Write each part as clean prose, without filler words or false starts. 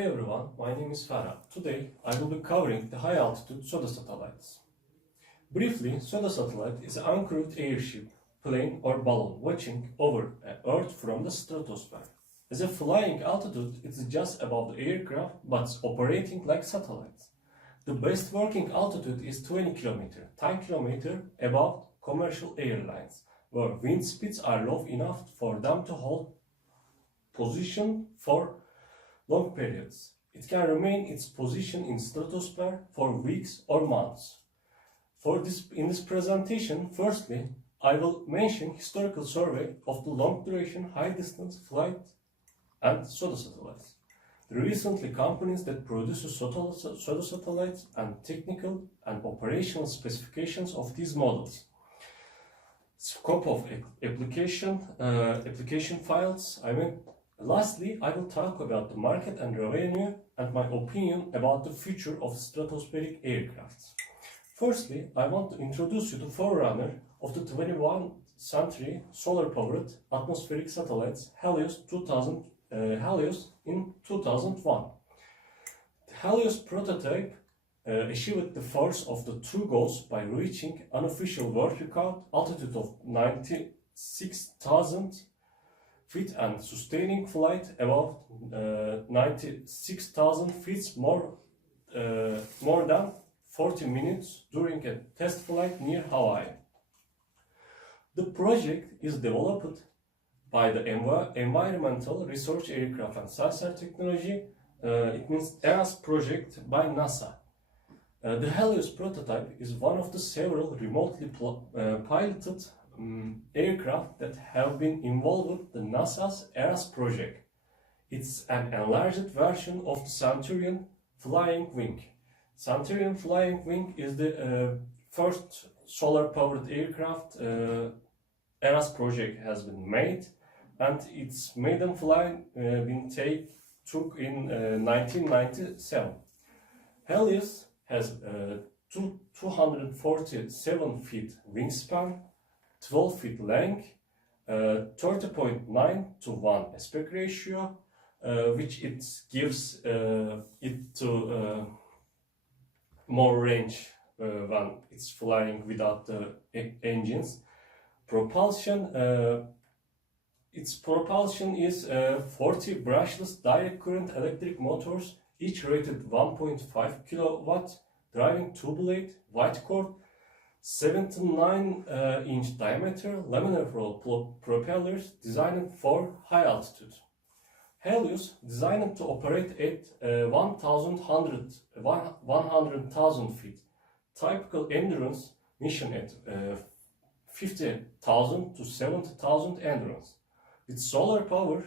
Hey everyone, my name is Ferhat. Today I will be covering the high-altitude Pseudo satellites. Briefly, Pseudo satellite is an uncrewed airship, plane or balloon watching over Earth from the stratosphere. As a flying altitude, it is just above the aircraft but operating like satellites. The best working altitude is 20 km, 10 km above commercial airlines, where wind speeds are low enough for them to hold position for long periods. It can remain its position in stratosphere for weeks or months. In this presentation, firstly, I will mention historical survey of the long duration, high distance flight and pseudo satellites. The recently companies that produce pseudo satellites and technical and operational specifications of these models. Scope of application files. Lastly, I will talk about the market and revenue and my opinion about the future of stratospheric aircrafts. Firstly, I want to introduce you to forerunner of the 21st century solar-powered atmospheric satellites, Helios in 2001. The Helios prototype achieved the first of the two goals by reaching unofficial world record altitude of 96,000 feet and sustaining flight above 96,000 feet more than 40 minutes during a test flight near Hawaii. The project is developed by the Environmental Research Aircraft and Sensor Technology, it means ERAS project by NASA. The Helios prototype is one of the several remotely piloted aircraft that have been involved with the NASA's ERAS project. It's an enlarged version of the Centurion Flying Wing. Centurion Flying Wing is the first solar-powered aircraft ERAS project has been made, and its maiden flight took in 1997. Helios has 247 feet wingspan, 12 feet length, 30.9 to 1 aspect ratio, which it gives it to more range when it's flying without the engines. Its propulsion is 40 brushless direct current electric motors, each rated 1.5 kilowatt, driving two-blade, wide core, 79-inch diameter laminar flow propellers designed for high altitude. Helios, designed to operate at 100,000 feet. Typical endurance mission at 50,000 to 70,000 endurance. With solar power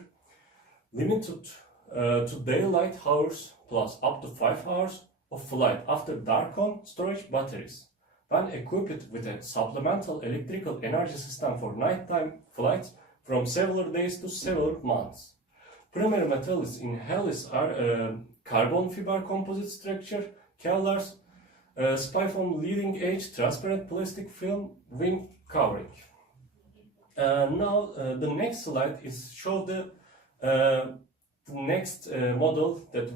limited to daylight hours plus up to 5 hours of flight after dark on storage batteries. When equipped with a supplemental electrical energy system for nighttime flights from several days to several months. Primary materials in Helios are carbon fiber composite structure, Kevlar's Spy-foam leading edge transparent plastic film wing covering. Now the next slide show the next model that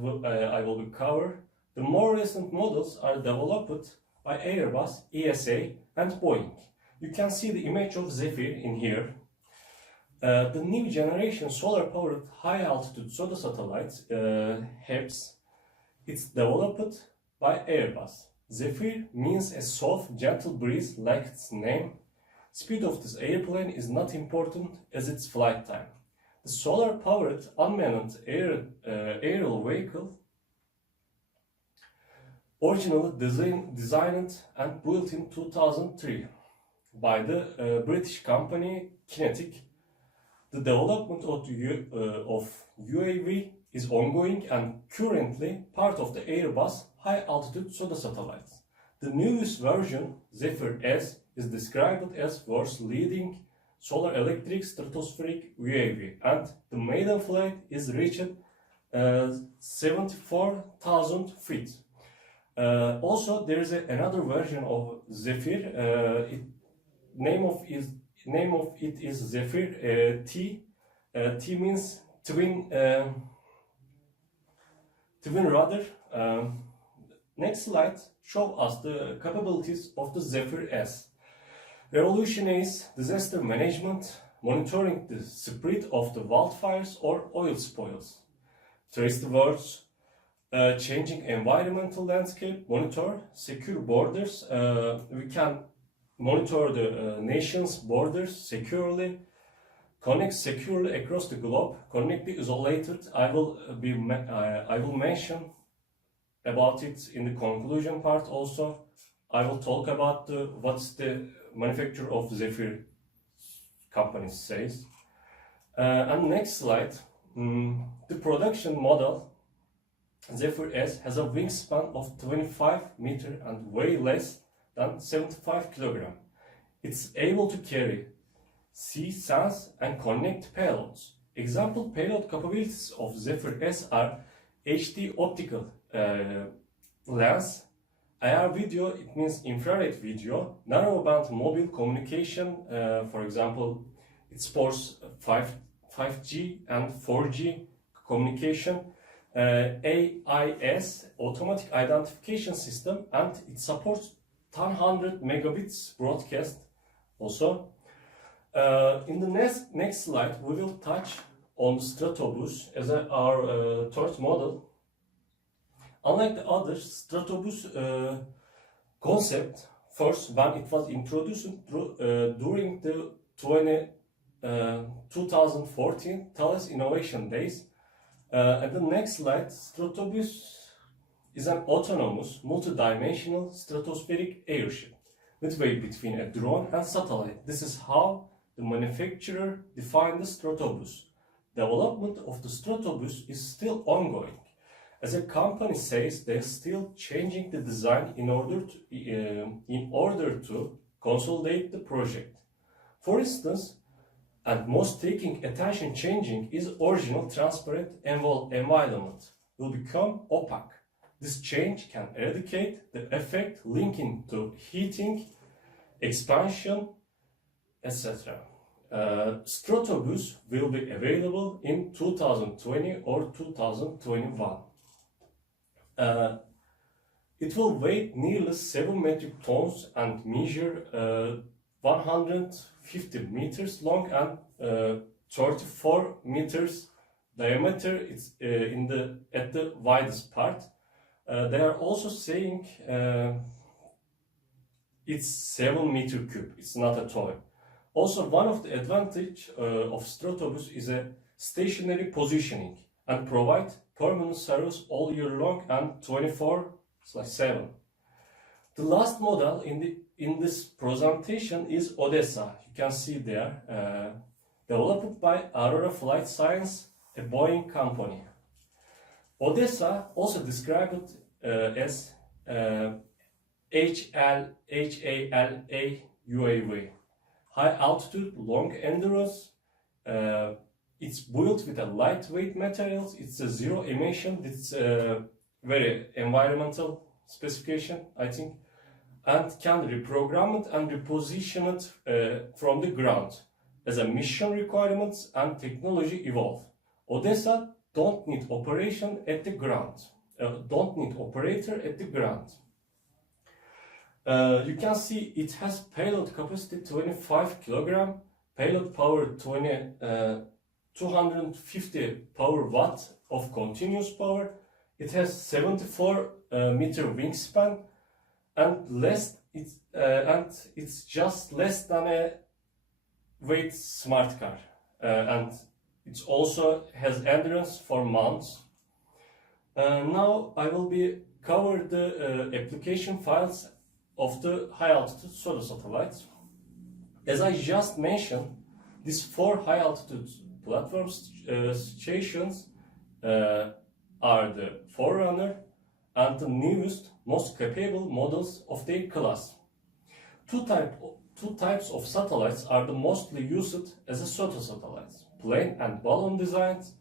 I will cover. The more recent models are developed by Airbus, ESA and Boeing. You can see the image of Zephyr in here. The new generation solar-powered high-altitude pseudo satellites, HEPS, it's developed by Airbus. Zephyr means a soft, gentle breeze like its name. Speed of this airplane is not important as its flight time. The solar-powered unmanned aerial vehicle originally designed and built in 2003 by the British company Kinetic. The development of UAV is ongoing and currently part of the Airbus high-altitude pseudo satellites. The newest version, Zephyr S, is described as world's leading solar electric stratospheric UAV, and the maiden flight is reached 74,000 feet. Also, there is another version of Zephyr. Name of it is Zephyr T. T means twin twin rudder. Next slide show us the capabilities of the Zephyr S. Revolutionizes disaster management, monitoring the spread of the wildfires or oil spills. Trace the world's changing environmental landscape, monitor secure borders. We can monitor the nation's borders securely, connect securely across the globe, connect the isolated. I will mention about it in the conclusion part also. I will talk about what's the manufacturer of Zephyr company says. And next slide, the production model Zephyr S has a wingspan of 25 meters and weigh less than 75 kg. It's able to carry, see, sense, and connect payloads. Example payload capabilities of Zephyr S are HD optical lens, IR video, it means infrared video, narrowband mobile communication, for example, it supports 5G and 4G communication, AIS, automatic identification system, and it supports 100 megabits broadcast also. In the next slide, we will touch on Stratobus as our third model. Unlike the others, Stratobus concept, first when it was introduced during the 2014 Thales Innovation Days. At the next slide, Stratobus is an autonomous, multidimensional stratospheric airship midway between a drone and satellite. This is how the manufacturer defined the Stratobus. Development of the Stratobus is still ongoing. As a company says, they're still changing the design in order to consolidate the project. For instance, and most taking attention changing is original transparent environment will become opaque. This change can eradicate the effect linking to heating, expansion, etc. Stratobus will be available in 2020 or 2021. It will weigh nearly 7 metric tons and measure 150 meters long and 34 meters diameter. It's at the widest part. They are also saying it's 7 meter cube. It's not a toy. Also, one of the advantage of Stratobus is a stationary positioning and provide permanent service all year long and 24/7. The last model in this presentation is Odessa. You can see there, developed by Aurora Flight Science, a Boeing company. Odessa, also described as HALA UAV, high altitude, long endurance. It's built with a lightweight materials. It's a zero emission. It's a very environmental specification, I think, and can reprogram it and reposition it from the ground as a mission requirements and technology evolve. Odessa don't need operation at the ground. Don't need operator at the ground. You can see it has payload capacity 25 kilogram, payload power 250 power watt of continuous power. It has 74 meter wingspan and it's just less than a weight smart car, and it also has endurance for months. Now I will cover the application files of the high altitude Pseudo satellites. As I just mentioned, these 4 high altitude platform stations are the forerunner and the newest, most capable models of their class. Two types of satellites are the mostly used as a Pseudo satellites. Plane and balloon designs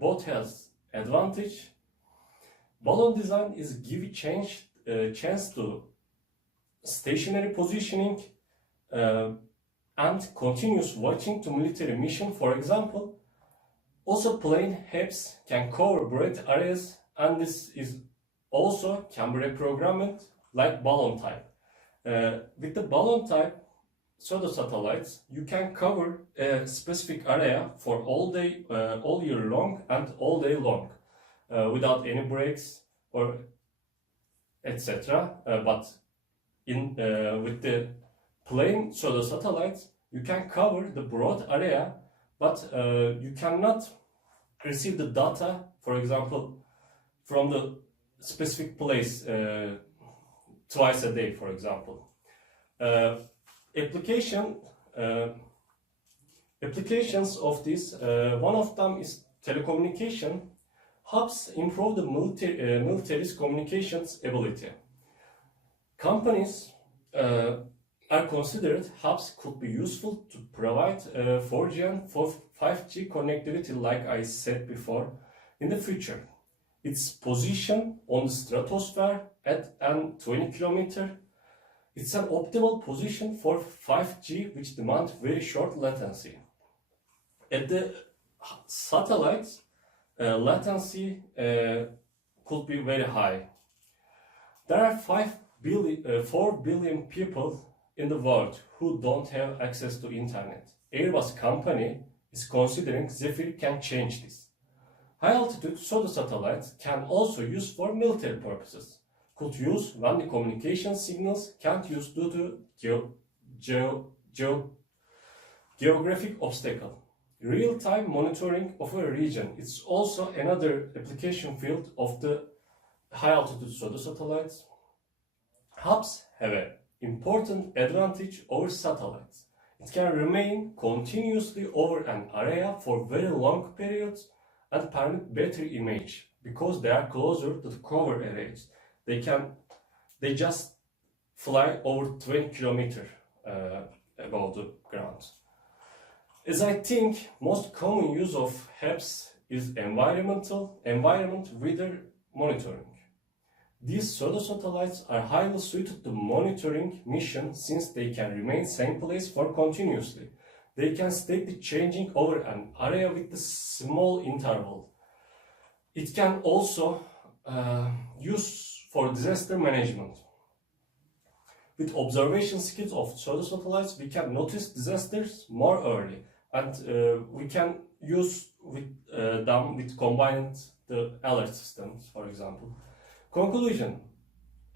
both has advantage. Balloon design is give chance to stationary positioning and continuous watching to military mission. For example, Also, plane HEPs can cover broad areas, and this is also can be reprogrammed like balloon type. With the balloon type pseudo satellites, you can cover a specific area for all day, all year long, and all day long, without any breaks or etc. But in with the plain pseudo satellites, you can cover the broad area, but you cannot receive the data, for example, from the specific place twice a day, for example. Applications of this, one of them is telecommunication. Hubs improve the military's communications ability. Companies are considered hubs could be useful to provide 4G and 5G connectivity, like I said before, in the future. Its position on the stratosphere at 20 km, it's an optimal position for 5G, which demands very short latency. At the satellites, latency could be very high. There are 4 billion people in the world who don't have access to internet. Airbus company is considering Zephyr can change this. High altitude pseudo satellites can also use for military purposes. Could use when the communication signals can't use due to geographic obstacle. Real-time monitoring of a region is also another application field of the high-altitude pseudo satellites. Hubs have an important advantage over satellites. It can remain continuously over an area for very long periods and permit better image because they are closer to the cover areas. They just fly over 20 kilometers above the ground. As I think most common use of HEPs is environment weather monitoring. These pseudo satellites are highly suited to monitoring mission since they can remain same place for continuously. They can steadily changing over an area with a small interval. It can also use for disaster management. With observation skills of pseudo satellites, we can notice disasters more early, and we can use with them with combined the alert systems, for example. Conclusion.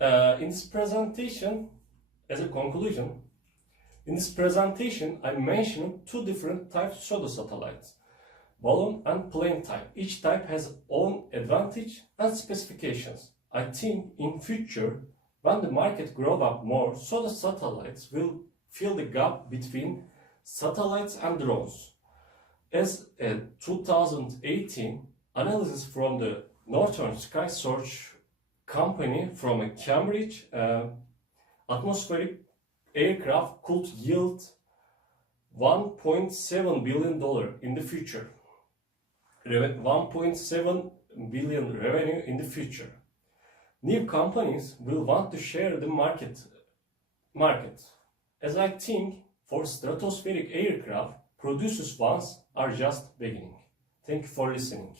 In this presentation, I mentioned two different types of pseudo satellites, balloon and plane type. Each type has own advantage and specifications. I think in future, when the market grows up more, pseudo satellites will fill the gap between satellites and drones. As a 2018 analysis from the Northern Sky Search company from Cambridge, atmospheric aircraft could yield $1.7 billion in the future. 1.7 billion revenue in the future. New companies will want to share the market. As I think for stratospheric aircraft, producers ones are just beginning. Thank you for listening.